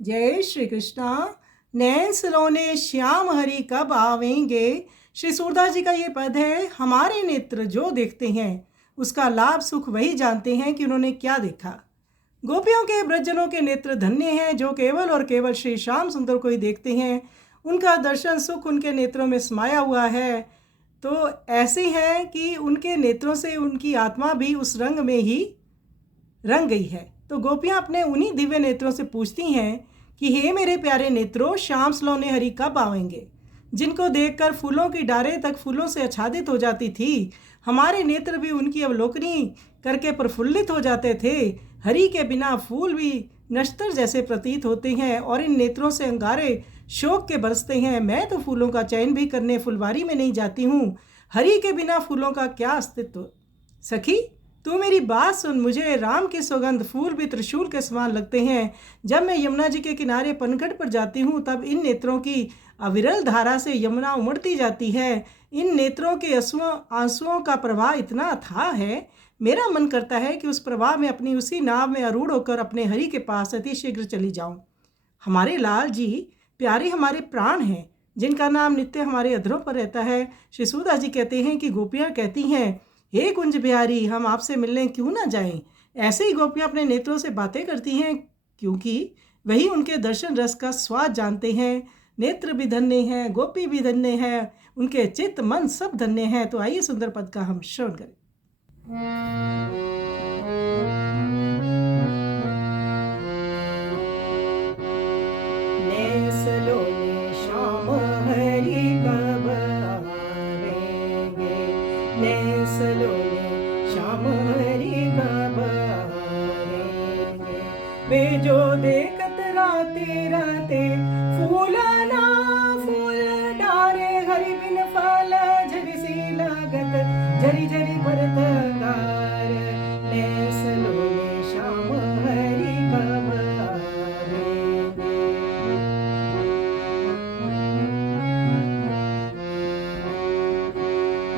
जय श्री कृष्णा। नैन सलोने श्याम हरि कब आवेंगे। श्री सूरदास जी का ये पद है। हमारे नेत्र जो देखते हैं उसका लाभ सुख वही जानते हैं कि उन्होंने क्या देखा। गोपियों के ब्रजजनों के नेत्र धन्य हैं जो केवल और केवल श्री श्याम सुंदर को ही देखते हैं। उनका दर्शन सुख उनके नेत्रों में समाया हुआ है। तो ऐसे हैं कि उनके नेत्रों से उनकी आत्मा भी उस रंग में ही रंग गई है। तो गोपियाँ अपने उन्हीं दिव्य नेत्रों से पूछती हैं कि हे मेरे प्यारे नेत्रों, श्याम सलोने हरि कब आवेंगे। जिनको देखकर फूलों की डारें तक फूलों से आच्छादित हो जाती थी, हमारे नेत्र भी उनकी अवलोकनी करके प्रफुल्लित हो जाते थे। हरि के बिना फूल भी नश्तर जैसे प्रतीत होते हैं और इन नेत्रों से अंगारे शोक के बरसते हैं। मैं तो फूलों का चयन भी करने फुलवारी में नहीं जाती हूँ। हरि के बिना फूलों का क्या अस्तित्व। सखी, तू मेरी बात सुन। मुझे राम की सौगंध, फूल भी त्रिशूल के समान लगते हैं। जब मैं यमुना जी के किनारे पनघट पर जाती हूँ तब इन नेत्रों की अविरल धारा से यमुना उमड़ती जाती है। इन नेत्रों के आंसुओं का प्रवाह इतना अथाह है, मेरा मन करता है कि उस प्रवाह में अपनी उसी नाव में आरूढ़ होकर अपने हरि के पास अति शीघ्र चली जाऊं। हमारे लाल जी प्यारे हमारे प्राण हैं, जिनका नाम नित्य हमारे अधरों पर रहता है। श्री सूरदास जी कहते हैं कि गोपियाँ कहती हैं, हे कुंज बिहारी, हम आपसे मिलने क्यों ना जाएं। ऐसे ही गोपियाँ अपने नेत्रों से बातें करती हैं, क्योंकि वही उनके दर्शन रस का स्वाद जानते हैं। नेत्र भी धन्य हैं, गोपी भी धन्य हैं, उनके चित्त मन सब धन्य हैं। तो आइए सुंदर पद का हम श्रवण करें। नैन सलोने श्याम हरि कब आवेंगे। नैन सलोने श्याम हरि कब आवेंगे। वे जो देखत राते राते फूल ना फूल डारे, हरि बिन फल झरि सी लागत, झरि झरि भरत गार। नैन सलोने श्याम हरि कब आवेंगे।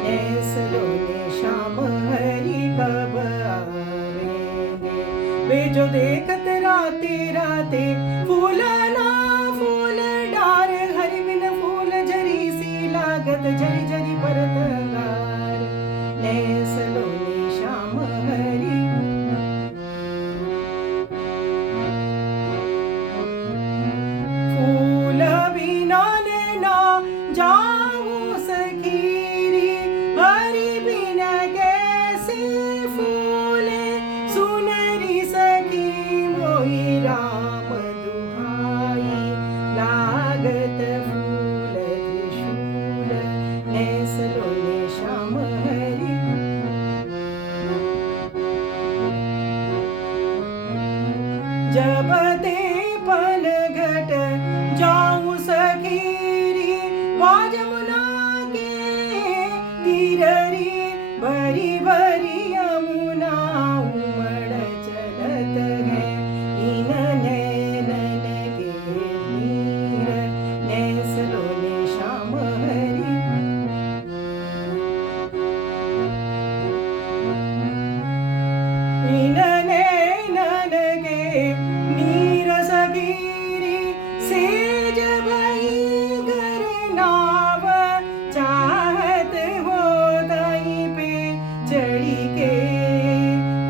नैन सलोने श्याम हरि कब आवेंगे। वे जो देखत राते राते फूल ना फूल डार, हरि बिन फूल झरी सी लागत, झरी झरी भरत गार। नैन सलोने श्याम हरि। फूल बिना नैना जाऊं सखीरी, हरि बिन कैसे फूले। सुनरी सखी मोहि राम दुहाई, लागत फूल त्रिशूल। नैन सलोने श्याम हरि। जब ते पनघट जाऊं सखीरी, वा जमुना के तीररी, भरी भरी यमुना उमड़ चलत है। इन नैनन के नीर। नैन सलोने श्याम हरि। इन नैनन के नीर सगीरी, सेज भई घर नाव, चाहत हो दाई पे चढ़ी के,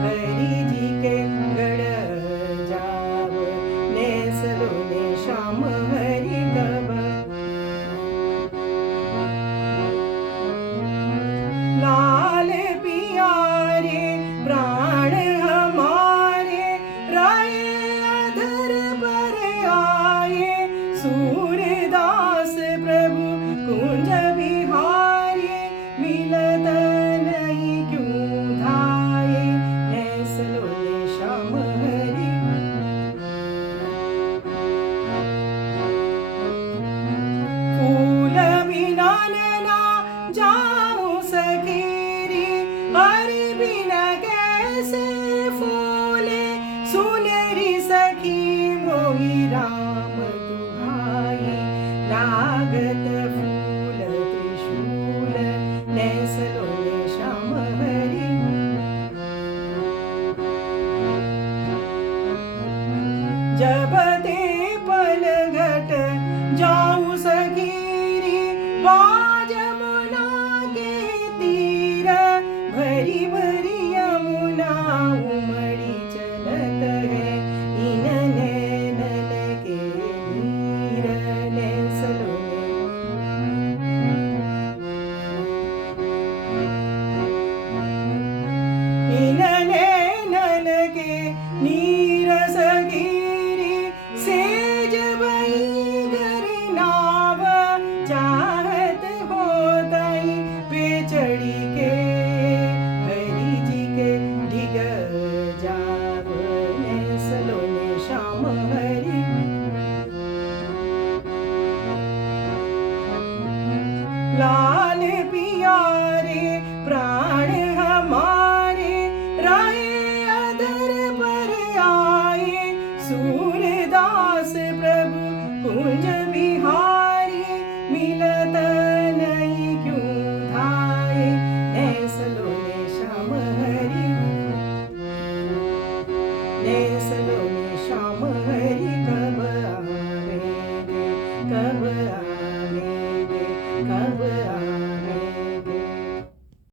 हरि जी के गढ़ जाव। नैन सलोने श्याम हरि कब। लाल पियारे प्राण हमारे, राय अधर पर आए। सूरदास प्रभु कुंज बिहारी, मिलत नहीं क्यों धाये। नैन सलोने श्याम हरि। फूल बिना नैना जाऊं सखीरी, हरि बिना कैसे फूले। सुनरी सखी मोहि राम दुहाई, नैन सलोने श्याम